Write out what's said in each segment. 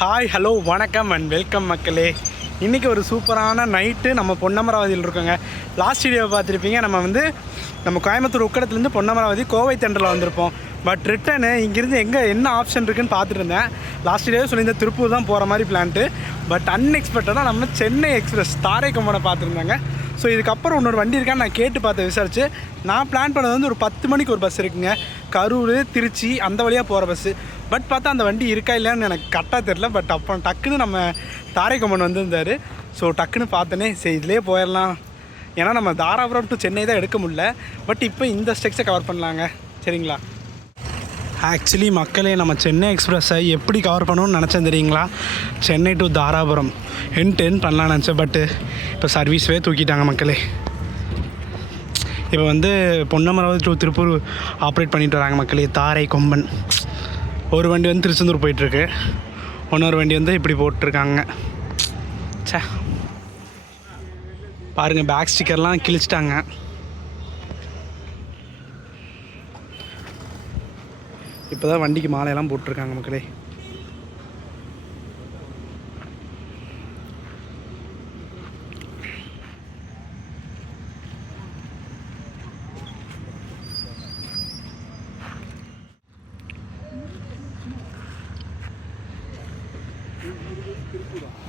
Hi hello வணக்கம் and welcome மக்களே. இன்றைக்கி ஒரு சூப்பரான நைட்டு நம்ம பொன்னமராவதியில் இருக்கோங்க. லாஸ்ட் வீடியோவை பார்த்துருப்பீங்க. நம்ம கோயம்புத்தூர் உக்கடத்துலேருந்து பொன்னமராவதி கோவை தென்றலில் வந்திருப்போம். பட் ரிட்டனு இங்கேருந்து என்ன ஆப்ஷன் இருக்குதுன்னு பார்த்துட்டு இருந்தேன். லாஸ்ட் வீடியோவே சொல்லியிருந்தேன் திருப்பூர் தான் போகிற மாதிரி பிளான்ட்டு. பட் அன்எக்ஸ்பெக்டடாக நம்ம சென்னை எக்ஸ்பிரஸ் தாரைக்கம்பனை பார்த்துருந்தாங்க. ஸோ இதுக்கப்புறம் இன்னொரு வண்டி இருக்கான்னு நான் கேட்டு பார்த்து விசாரிச்சு நான் பிளான் பண்ணது வந்து ஒரு 10 மணிக்கு ஒரு பஸ் இருக்குங்க, கரூர் திருச்சி அந்த வழியாக போகிற பஸ்ஸு. பட் பார்த்தா அந்த வண்டி இருக்கா இல்லையான்னு எனக்கு கரெக்டாக தெரில. பட் அப்போ டக்குன்னு நம்ம தாரைக்கம்பன் வந்திருந்தார். ஸோ டக்குன்னு பார்த்தோன்னே சரி இதிலே போயிடலாம். ஏன்னா நம்ம தாராபுரம் டு சென்னை தான் எடுக்க முடியல. பட் இப்போ இந்த ஸ்டெக்ஸை கவர் பண்ணலாங்க. சரிங்களா? ஆக்சுவலி மக்களே, நம்ம சென்னை எக்ஸ்பிரஸை எப்படி கவர் பண்ணணும்னு நினச்சேன் தெரியுங்களா? சென்னை டு தாராபுரம் என் பண்ணலான்னு நினச்சேன். பட்டு இப்போ சர்வீஸே தூக்கிட்டாங்க மக்களே. இப்போ வந்து பொன்னமராவதி டு திருப்பூர் ஆப்ரேட் பண்ணிட்டு வராங்க மக்களே. தாரைக்கம்பன் ஒரு வண்டி வந்து திருச்செந்தூர் போயிட்டுருக்கு, இன்னொரு வண்டி வந்து இப்படி போட்டிருக்காங்க. சே பாருங்கள், பேக் ஸ்டிக்கர்லாம் கிழிச்சிட்டாங்க. இப்போ தான் வண்டிக்கு மாலையெல்லாம் போட்டிருக்காங்க மக்களே.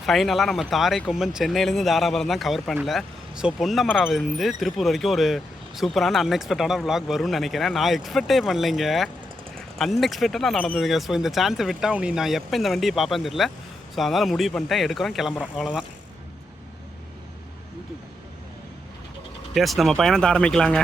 ஃபைனலாக நம்ம தாரைக்கம்பன் சென்னையிலேருந்து தாராபுரம் தான் கவர் பண்ணல. ஸோ பொன்னமராவதிலேருந்து திருப்பூர் வரைக்கும் ஒரு சூப்பரான அன்எக்ஸ்பெக்டடான விளாக் வரும்னு நினைக்கிறேன். நான் எக்ஸ்பெக்டே பண்ணலைங்க, அன்எக்ஸ்பெக்டடாக நடந்ததுங்க. ஸோ இந்த சான்ஸை விட்டால் நான் எப்போ இந்த வண்டியை பார்ப்பேன்னு தெரியல. ஸோ அதனால் முடிவு பண்ணிட்டேன், எடுக்கிறோம், கிளம்புறோம், அவ்வளோதான். எஸ், நம்ம பயணத்தை ஆரம்பிக்கலாங்க.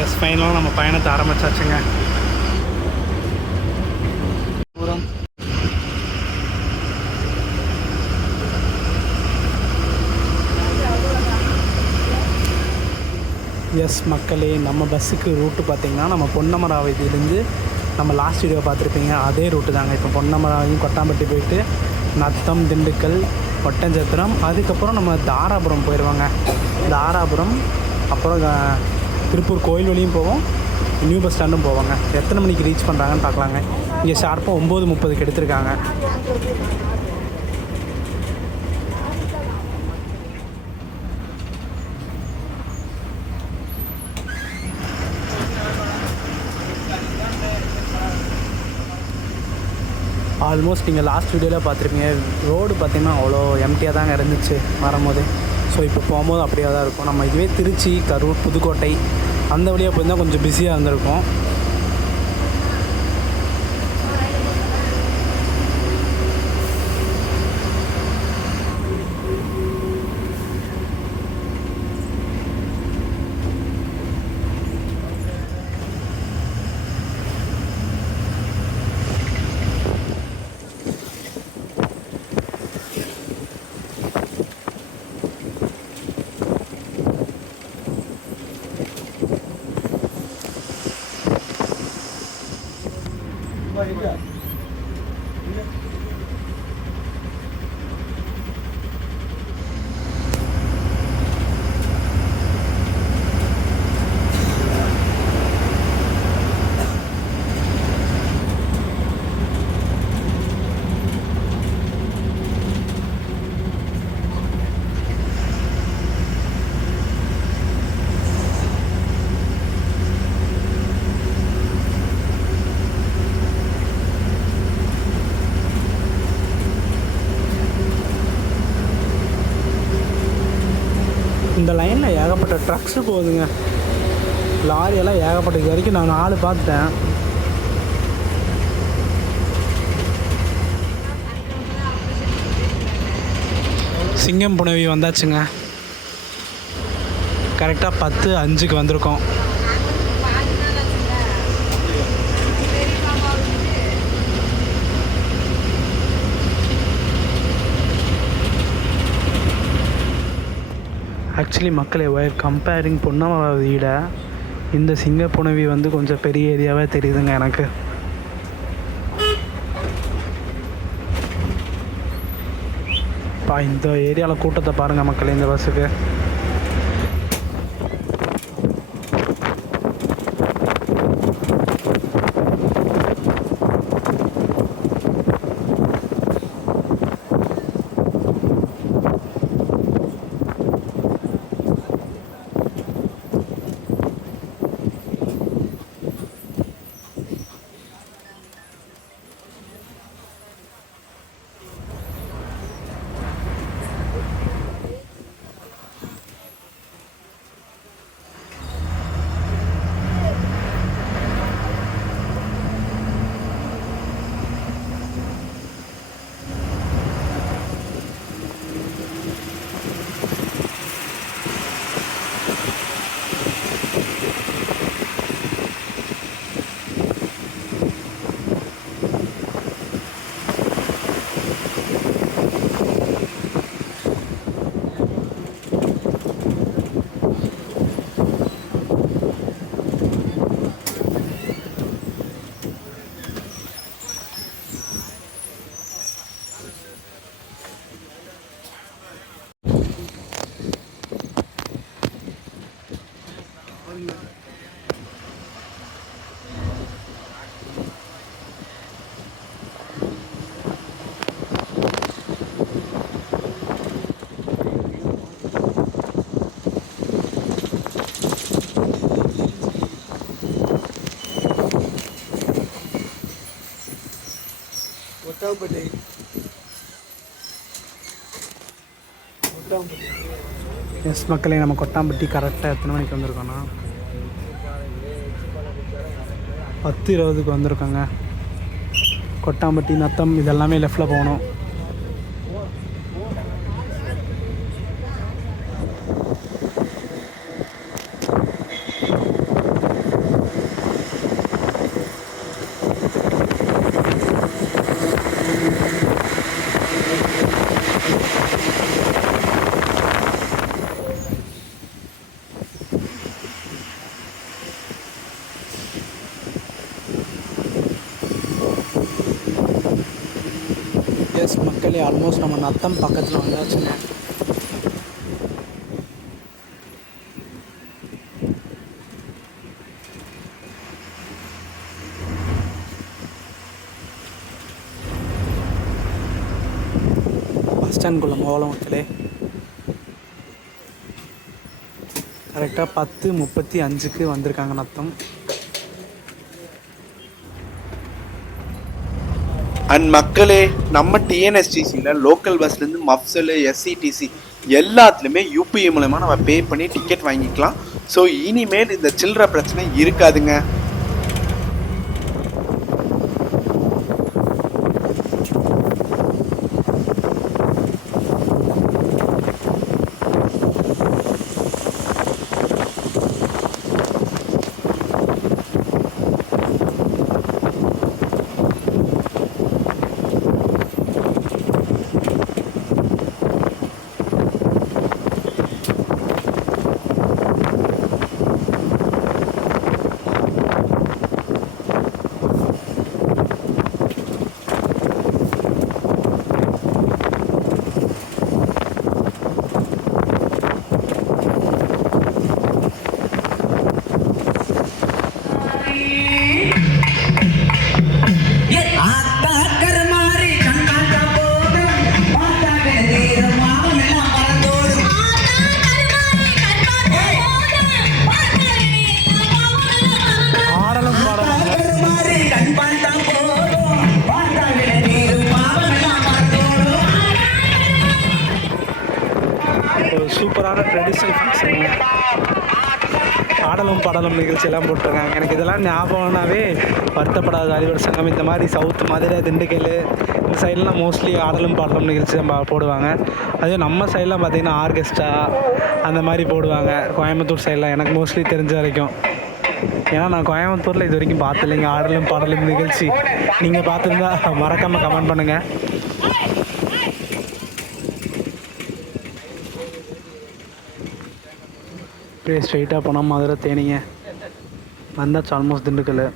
எஸ், ஃபைனலாக நம்ம பயணத்தை ஆரம்பிச்சாச்சுங்க. எஸ் மக்களே, நம்ம பஸ்ஸுக்கு ரூட்டு பார்த்திங்கன்னா நம்ம பொன்னமராவதியிலேருந்து நம்ம லாஸ்ட் வீடியோ பார்த்துருப்பீங்க அதே ரூட்டு தாங்க. இப்போ பொன்னமராவதி கொட்டாம்பட்டி போயிட்டு நத்தம், திண்டுக்கல், ஒட்டஞ்சத்திரம், அதுக்கப்புறம் நம்ம தாராபுரம் போயிடுவாங்க. தாராபுரம் அப்புறம் திருப்பூர் கோயில் வழியும் போவோம், நியூ பஸ் ஸ்டாண்டும் போவாங்க. எத்தனை மணிக்கு ரீச் பண்ணுறாங்கன்னு பார்க்கலாங்க. இங்கே ஷார்ப்பாக 9:30க்கு எடுத்திருக்காங்க. ஆல்மோஸ்ட் நீங்கள் லாஸ்ட் வீடியோவில் பார்த்துருப்பீங்க, ரோடு பார்த்திங்கன்னா அவ்வளோ எம்டியாக தாங்க இருந்துச்சு வரும்போது. ஸோ இப்போ போகும்போது அப்படியே தான் இருக்கும். நம்ம இதுவே திருச்சி, கரூர், புதுக்கோட்டை அந்த வழியாக போயிருந்தால் கொஞ்சம் பிஸியாக இருந்திருக்கும். இந்த லைனில் ஏகப்பட்ட ட்ரக்ஸு போகுதுங்க, லாரியெல்லாம் ஏகப்பட்ட. இது வரைக்கும் நான் 4 பார்த்துட்டேன். சிங்கம் புனவி வந்தாச்சுங்க. கரெக்டாக 10:05க்கு வந்திருக்கோம். ஆக்சுவலி மக்களே, கம்பேரிங் பொன்னமராவதியோட இந்த சிங்கப்புனவி வந்து கொஞ்சம் பெரிய ஏரியாவே தெரியுதுங்க எனக்கு. இந்த ஏரியாவில் கூட்டத்தை பாருங்கள் மக்களே, இந்த பஸ்ஸுக்கு. எஸ் மக்களே, நம்ம கொட்டாம்பட்டி கரெக்டாக எத்தனை மணிக்கு வந்திருக்கோன்னா 10:20க்கு வந்திருக்கோங்க. கொட்டாம்பட்டி நத்தம் இதெல்லாமே லெஃப்டில் போகணும். எஸ் மக்களே, ஆல்மோஸ்ட் நம்ம நத்தம் பக்கத்தில் வந்தாச்சுங்க. பஸ் ஸ்டாண்ட்குள்ளே போகலாம் மக்களே. கரெக்டாக 10:35க்கு வந்திருக்காங்க நத்தம். அண்ட் மக்களே, நம்ம டிஎன்எஸ்டிசியில் லோக்கல் பஸ்லேருந்து மஃப்சல், எஸ்சிடிசி எல்லாத்துலேயுமே யூபிஐ மூலமாக நம்ம பே பண்ணி டிக்கெட் வாங்கிக்கலாம். ஸோ இனிமேல் இந்த சில்லற பிரச்சனை இருக்காதுங்க. சூப்பரான ட்ரெடிஷ்னல் ஃபங்க்ஷனுங்க. ஆடலும் பாடலும் நிகழ்ச்சியெல்லாம் போட்டிருக்காங்க. எனக்கு இதெல்லாம் ஞாபகம்னாவே வருத்தப்படாத அறிவர் சங்கம், இந்த மாதிரி சவுத் மதுரை, திண்டுக்கல் இந்த சைட்லாம் மோஸ்ட்லி ஆடலும் பாடலும் நிகழ்ச்சி தான் போடுவாங்க. அதுவும் நம்ம சைட்லாம் பார்த்திங்கன்னா ஆர்கெஸ்ட்ரா அந்த மாதிரி போடுவாங்க. கோயம்புத்தூர் சைட்லாம் எனக்கு மோஸ்ட்லி தெரிஞ்ச வரைக்கும். ஏன்னா நான் கோயம்புத்தூரில் இது வரைக்கும் பார்த்துலைங்க ஆடலும் பாடலும் நிகழ்ச்சி. நீங்கள் பார்த்துருந்தா மறக்காமல் கமெண்ட் பண்ணுங்கள். அப்படியே ஸ்ட்ரைட்டாக போனால் மதுரை தேனிங்க வந்தாச்சு. ஆல்மோஸ்ட் திண்டுக்கல்.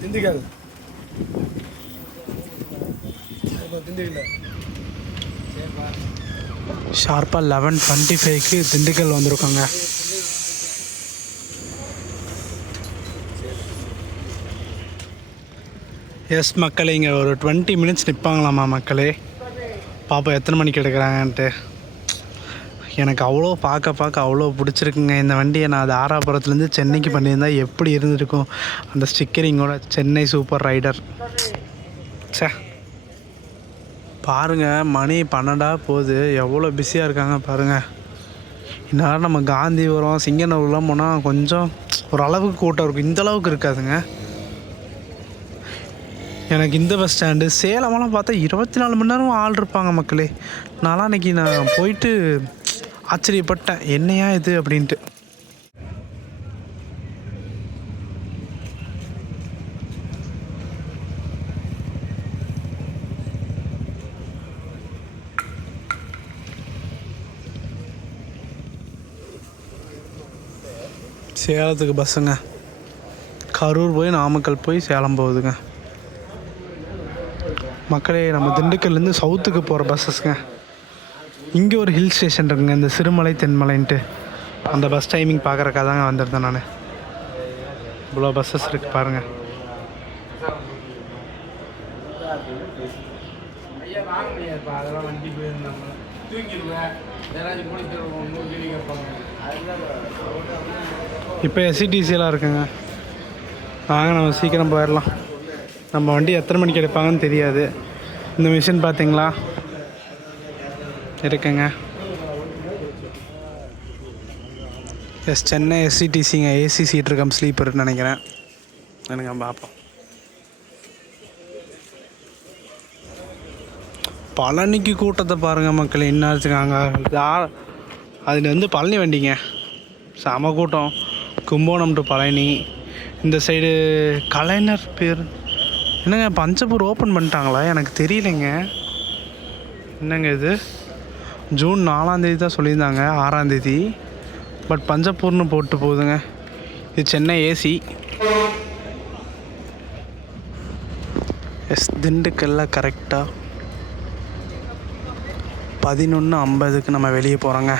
திண்டுக்கல் ஷார்ப்பாக 11:25க்கு திண்டுக்கல் வந்திருக்கோங்க. எஸ் மக்களே, இங்கே ஒரு 20 மினிட்ஸ் நிற்பாங்களாம்மா மக்களே. பாப்போம் எத்தனை மணிக்கு எடுக்கிறாங்கன்ட்டு. எனக்கு அவ்வளோ பார்க்க அவ்வளோ பிடிச்சிருக்குங்க இந்த வண்டியை. நான் அது ஆராபுரத்துலேருந்து சென்னைக்கு பண்ணியிருந்தா எப்படி இருந்திருக்கும் அந்த ஸ்டிக்கரிங்கோட. Chennai super rider. சே பாருங்கள், மணி 12 போகுது. எவ்வளோ பிஸியாக இருக்காங்க பாருங்கள். இந்நேரம் நம்ம காந்திபுரம் சிங்கனூர்லாம் போனால் கொஞ்சம் ஓரளவுக்கு கூட்டம் இருக்கும், இந்தளவுக்கு இருக்காதுங்க. எனக்கு இந்த பஸ் ஸ்டாண்டு சேலமெல்லாம் பார்த்தா 24 மணி நேரம் ஆள் இருப்பாங்க மக்களே. நான்லாம் அன்றைக்கி நான் போயிட்டு ஆச்சரியப்பட்டேன், என்னையா இது அப்படின்ட்டு. சேலத்துக்கு பஸ்ஸுங்க. கரூர் போய் நாமக்கல் போய் சேலம் போகுதுங்க மக்களே. நம்ம திண்டுக்கல்லேருந்து சவுத்துக்கு போகிற பஸ்ஸஸ்ங்க. இங்கே ஒரு ஹில் ஸ்டேஷன் இருக்குங்க, இந்த சிறுமலை தென்மலைன்ட்டு. அந்த பஸ் டைமிங் பார்க்குறக்காக தாங்க வந்திருந்தேன் நான். இவ்வளோ பஸ்ஸஸ் இருக்குது பாருங்கள். இப்போ எஸ்சிடிசியெலாம் இருக்குங்க. வாங்க நம்ம சீக்கிரம் போயிடலாம். நம்ம வண்டி எத்தனை மணிக்கு எடுப்பாங்கன்னு தெரியாது. இந்த மிஷின் பார்த்தீங்களா இருக்குங்க. எஸ் சென்னை எஸ்சிடிசிங்க. ஏசி சீட் இருக்கம், ஸ்லீப்பர்னு நினைக்கிறேன். எனக்கு பார்ப்போம். பழனிக்கு கூட்டத்தை பாருங்கள் மக்கள், என்ன வச்சுக்காங்க. அதில் வந்து பழனி வண்டிங்க, செம கூட்டம். கும்போணம் டு பழனி. இந்த சைடு கலைஞர் பேர் என்னங்க, பஞ்சப்பூர் ஓப்பன் பண்ணிட்டாங்களா? எனக்கு தெரியலைங்க. என்னங்க இது, ஜூன் 4 தான் சொல்லியிருந்தாங்க, 6 பட் பஞ்சப்பூர்னு போட்டு போகுதுங்க. இது சென்னை ஏசி. எஸ் திண்டுக்கல்ல கரெக்டாக 11:50 நம்ம வெளியே போகிறோங்க.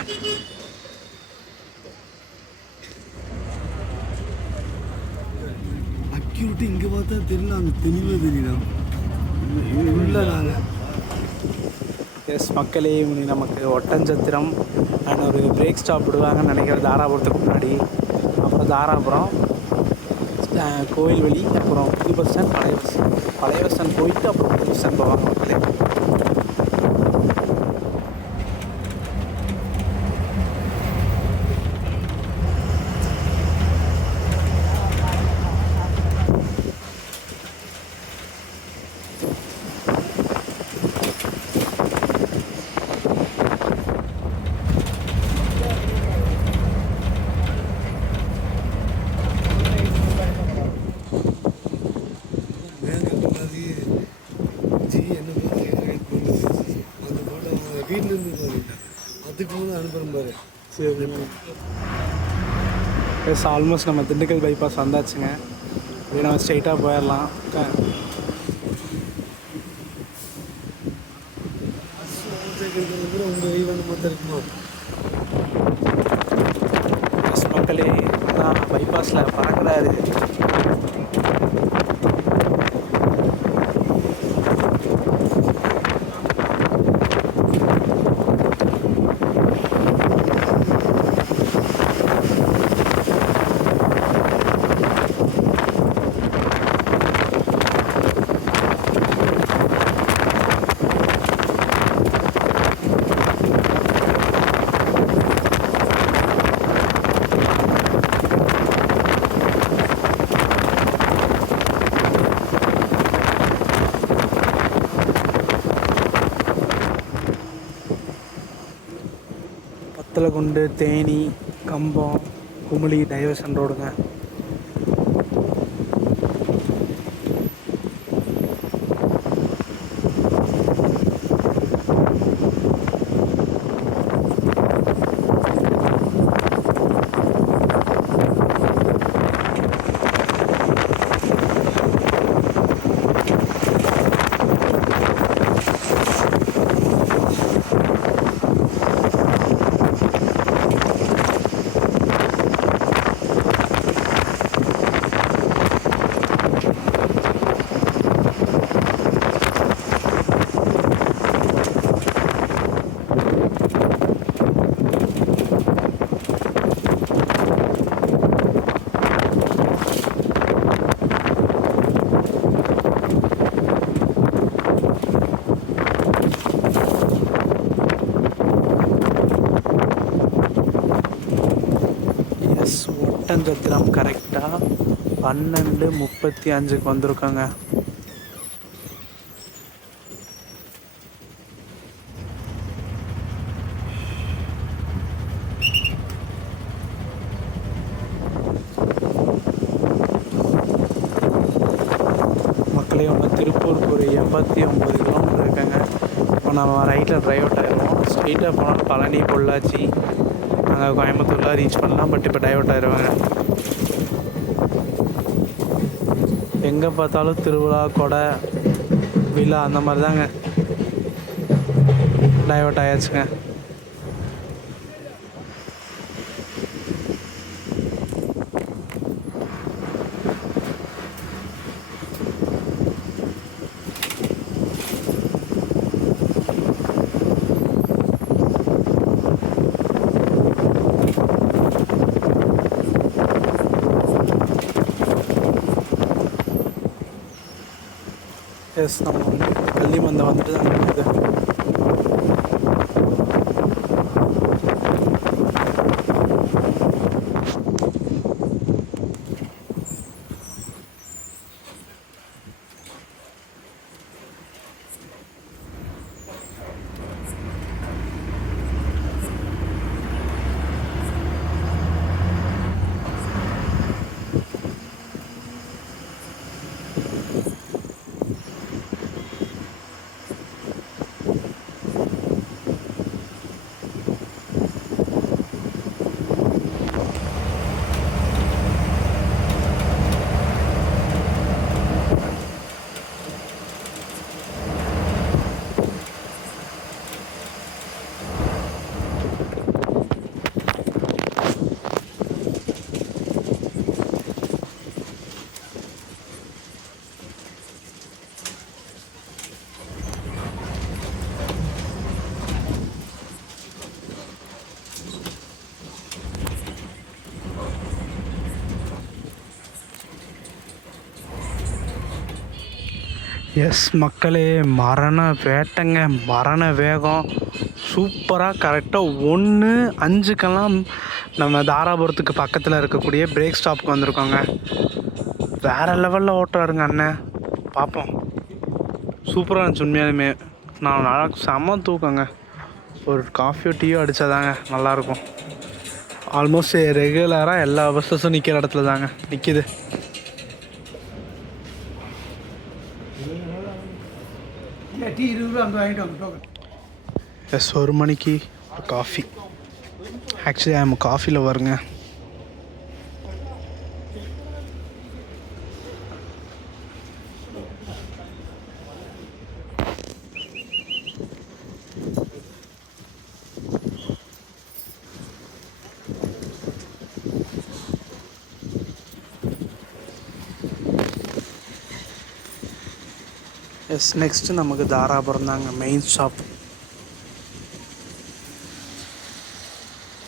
அக்யூரிட்டி இங்கே பார்த்தா தெரியல, அங்கே தெளிவாக தெரியலாம் உள்ள நாங்கள். எஸ் மக்களே, நமக்கு ஒட்டஞ்சத்திரம் அண்ட் ஒரு பிரேக் ஸ்டாப் விடுவாங்கன்னு நினைக்கிறேன் தாராபுரத்துக்கு முன்னாடி. அப்புறம் தாராபுரம், கோயில்வெளி, அப்புறம் புது பஸ் ஸ்டாண்ட், பழைய பஸ் ஸ்டாண்ட் போயிட்டு அப்புறம் புது பஸ் ஸ்டாண்ட் போவாங்க மக்களே. எஸ் ஆல்மோஸ்ட் நம்ம திண்டுக்கல் பைபாஸ் வந்தாச்சுங்க. அப்படியே நம்ம ஸ்ட்ரெயிட்டாக போயிடலாம். எஸ் மக்களே, அதான் பைபாஸில் பறக்கிறாரு. வத்தலகுண்டு, தேனி, கம்பம், குமுளி டைவர்ஷன் ரோடுங்க. ஒட்டஞ்சத்திரம் கரெக்டாக 12:35 வந்திருக்காங்க. மக்களே ஒன்று திருப்பூருக்கு ஒரு 89 கிலோமீட்டர் இருக்காங்க. இப்போ நம்ம ரைட்டில் ட்ரைவ் அவுட் ஆகிடுவோம். ஸ்ட்ரெயிட்டாக போனால் பழனி, பொள்ளாச்சி, நாங்கள் கோயம்புத்தூர்லாம் ரீச் பண்ணலாம். பட் இப்போ டைவர்ட் ஆகிடுவாங்க. எங்கே பார்த்தாலும் திருவிழா, கொடை, விழா அந்த மாதிரி தாங்க. டைவர்ட் ஆயாச்சுங்க. எஸ், நம்ம வந்து பள்ளிமந்தம் வந்துட்டு தான் இருக்குது. எஸ் மக்களே, மரண வேட்டைங்க, மரண வேகம் சூப்பராக. கரெக்டாக 1:05 நம்ம தாராபுரத்துக்கு பக்கத்தில் இருக்கக்கூடிய பிரேக் ஸ்டாப்புக்கு வந்திருக்கோங்க. வேறு லெவலில் ஓட்டுறாருங்க அண்ணன். பார்ப்போம். சூப்பராக இருந்துச்சு உண்மையாலுமே. நான் நல்லா செம்ம தூக்கங்க. ஒரு காஃபியோ டீயோ அடித்தாதாங்க நல்லாயிருக்கும். ஆல்மோஸ்ட் ரெகுலராக எல்லா பஸ்ஸஸும் நிற்கிற இடத்துல தாங்க நிற்கிது. எஸ், 1 மணிக்கு ஒரு காஃபி. ஆக்சுவலி ஐம் காஃபியில் வருங்க. எஸ், நெக்ஸ்ட்டு நமக்கு தாராபுரம் தாங்க மெயின் ஸ்டாப்.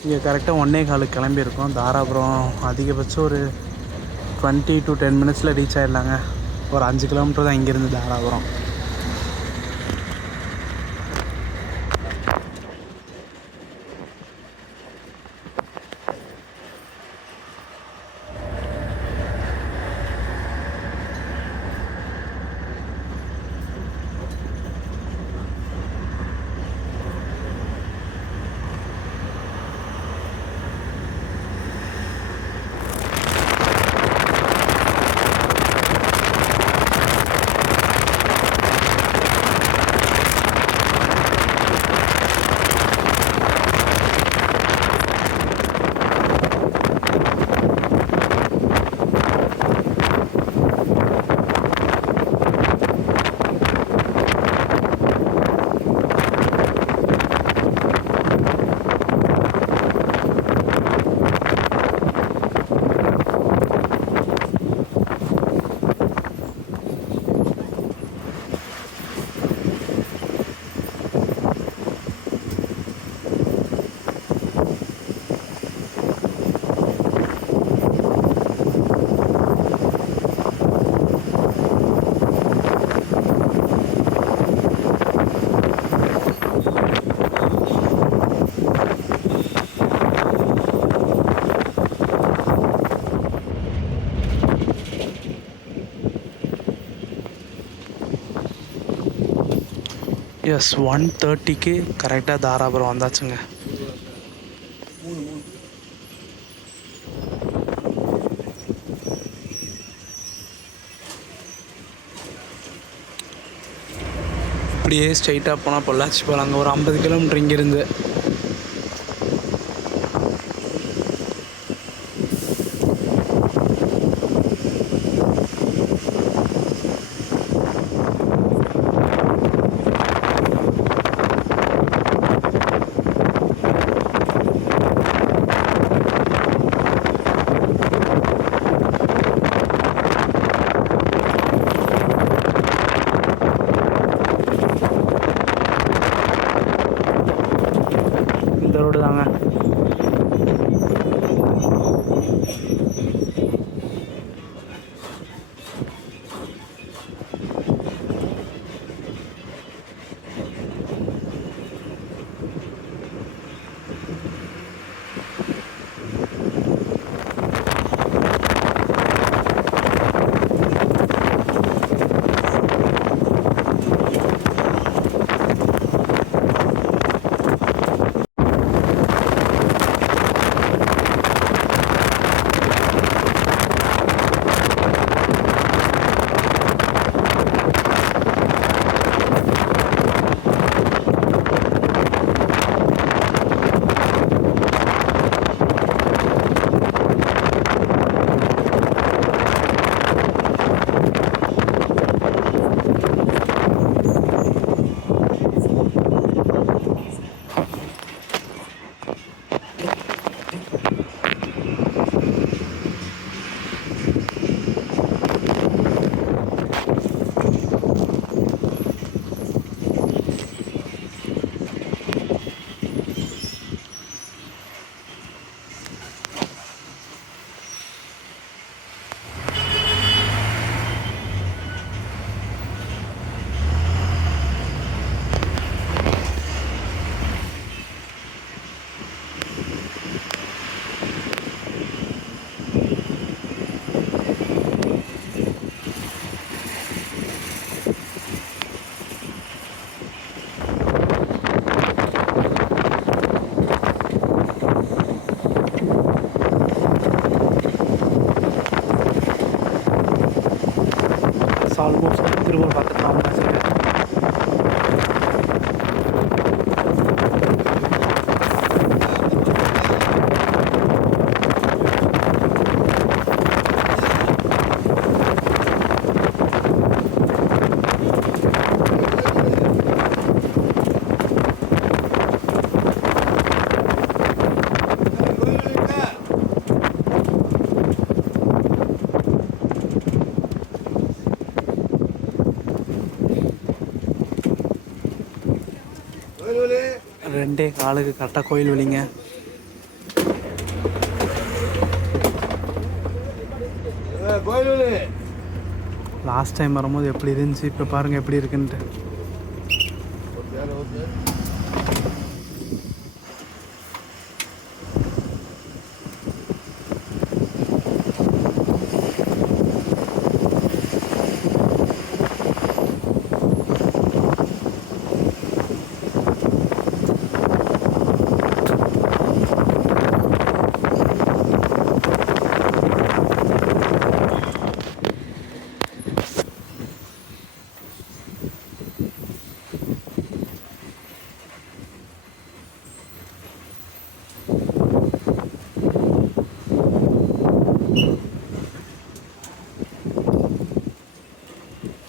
இங்கே கரெக்டாக 1:15 கிளம்பியிருக்கோம். தாராபுரம் அதிகபட்சம் ஒரு 20 to 10 மினிட்ஸில் ரீச் ஆகிடலாங்க. ஒரு 5 கிலோமீட்டர் தான் இங்கேருந்து தாராபுரம். எஸ் 1:30க்கு கரெக்டாக தாராபுரம் வந்தாச்சுங்க. இப்படியே ஸ்ட்ரைட்டாக போனால் பொள்ளாச்சி போகலாம். அங்கே ஒரு 50 கிலோமீட்டர் இங்கேருந்து. இந்த ரோடு தாங்க. ஆல்மோஸ்ட் திரும்ப பார்த்துக்கலாம். ரெண்டே காலுக்கு கரெக்டாக கோயில் வழிங்க. லாஸ்ட் டைம் வரும்போது எப்படி இருந்துச்சு, இப்போ பாருங்கள் எப்படி இருக்குன்ட்டு.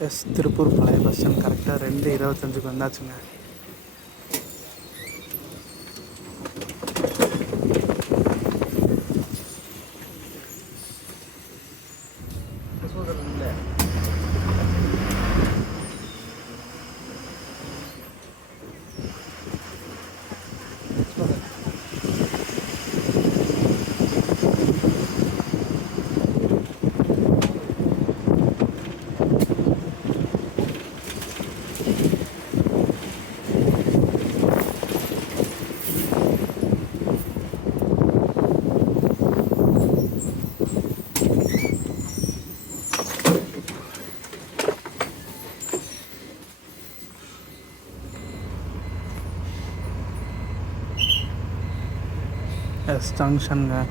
எஸ் திருப்பூர் பழைய பஸ் ஸ்டாண்ட் கரெக்டாக 2:25க்கு வந்தாச்சுங்க. எஸ் ஜங்ஷனுங்க.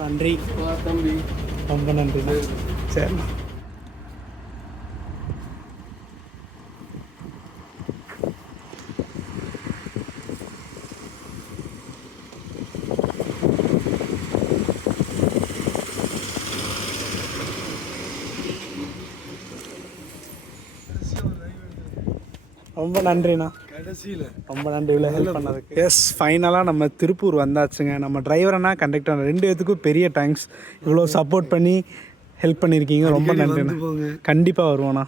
நன்றி தம்பி, ரொம்ப நன்றிண்ணா. சரிண்ணா. ரொம்ப நன்றிண்ணா. கடைசியில் ரொம்ப நன்றி இவ்வளோ ஹெல்ப் பண்ணதுக்கு. எஸ், ஃபைனலாக நம்ம திருப்பூர் வந்தாச்சுங்க. நம்ம டிரைவரனா கண்டக்டர் 2 பேத்துக்கும் பெரிய தேங்க்ஸ். இவ்வளோ சப்போர்ட் பண்ணி ஹெல்ப் பண்ணியிருக்கீங்க, ரொம்ப நன்றிண்ணா. கண்டிப்பாக வருவோண்ணா.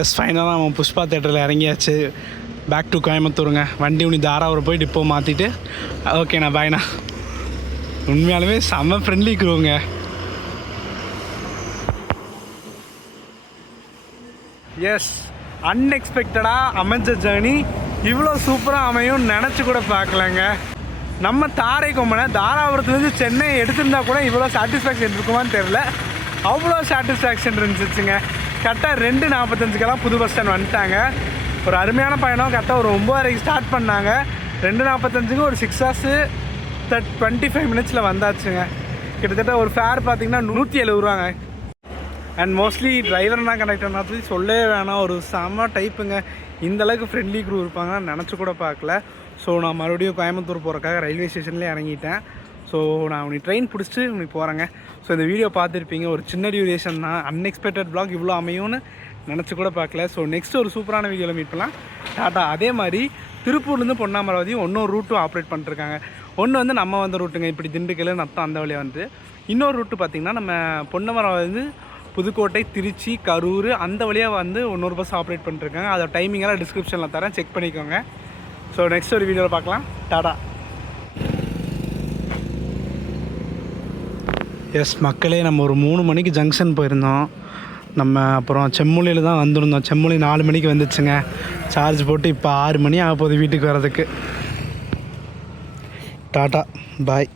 எஸ், ஃபைனலாக நம்ம புஷ்பா தேட்டரில் இறங்கியாச்சு. Back to கோயம்புத்தூருங்க. வண்டி உனி தாராவூர் போய் டிப்போ மாற்றிட்டு ஓகேண்ணா, பாய்ண்ணா. உண்மையாலுமே செம்ம ஃப்ரெண்ட்லி க்ரூங்க. எஸ், அன்எக்ஸ்பெக்டடாக அமைஞ்ச ஜேர்னி இவ்வளோ சூப்பராக அமையும் நினச்சி கூட பார்க்கலங்க. நம்ம தாரை கொம்பனை தாராபுரத்துலேருந்து சென்னை எடுத்திருந்தா கூட இவ்வளோ சாட்டிஸ்ஃபேக்ஷன் இருக்குமான்னு தெரில. அவ்வளோ சாட்டிஸ்ஃபேக்ஷன் இருந்துச்சுங்க. கரெக்டாக 2:45 புது பஸ் ஸ்டாண்ட் வந்துட்டாங்க. ஒரு அருமையான பயணம். கரெக்டாக ஒரு 9:30 ஸ்டார்ட் பண்ணாங்க. 2:45 ஒரு 6 hours 25 minutes வந்தாச்சுங்க. கிட்டத்தட்ட ஒரு ஃபேர் பார்த்திங்கன்னா 170 ரூபாங்க. அண்ட் மோஸ்ட்லி டிரைவர்னா கண்டக்டர்னா சொல்லவே வேணாம், ஒரு செம்ம டைப்புங்க. இந்தளவுக்கு ஃப்ரெண்ட்லி க்ரூ இருப்பாங்கன்னு நினச்சி கூட பார்க்கல. ஸோ நான் மறுபடியும் கோயம்புத்தூர் போகிறக்காக ரயில்வே ஸ்டேஷன்லேயே இறங்கிட்டேன். ஸோ நான் உனக்கு ட்ரெயின் பிடிச்சிட்டு உனக்கு போகிறேங்க. ஸோ இந்த வீடியோ பார்த்துருப்பீங்க, ஒரு சின்ன டியூரேஷன் தான். அன்எக்ஸ்பெக்டட் வ்ளாக் இவ்வளோ அமையும்னு நினச்சி கூட பார்க்கல. ஸோ நெக்ஸ்ட் ஒரு சூப்பரான வீடியோவில் மீட் பண்ணலாம். டாட்டா. அதே மாதிரி திருப்பூர்லேருந்து பொன்னமராவதி இன்னொரு ரூட்டும் ஆப்ரேட் பண்ணிட்டுருக்காங்க. ஒன்று வந்து நம்ம வந்த ரூட்டுங்க, இப்படி திண்டுக்கல் நத்தம் அந்த வழியாக வந்து. இன்னொரு ரூட்டு பார்த்திங்கன்னா நம்ம பொன்னமராவதி புதுக்கோட்டை, திருச்சி, கரூர் அந்த வழியாக வந்து இன்னொரு பஸ் ஆப்ரேட் பண்ணிட்டுருக்காங்க. அதோட டைமிங்கெல்லாம் டிஸ்கிரிப்ஷனில் தரேன், செக் பண்ணிக்கோங்க. ஸோ நெக்ஸ்ட் ஒரு வீடியோவில் பார்க்கலாம். டாடா. எஸ் மக்களே, நம்ம ஒரு 3 மணிக்கு ஜங்ஷன் போயிருந்தோம். நம்ம அப்புறம் செம்மொழியில் தான் வந்திருந்தோம். செம்மொழி 4 மணிக்கு வந்துச்சுங்க. சார்ஜ் போட்டு இப்போ 6 மணி ஆக போகுது வீட்டுக்கு வர்றதுக்கு. டாடா, பாய்.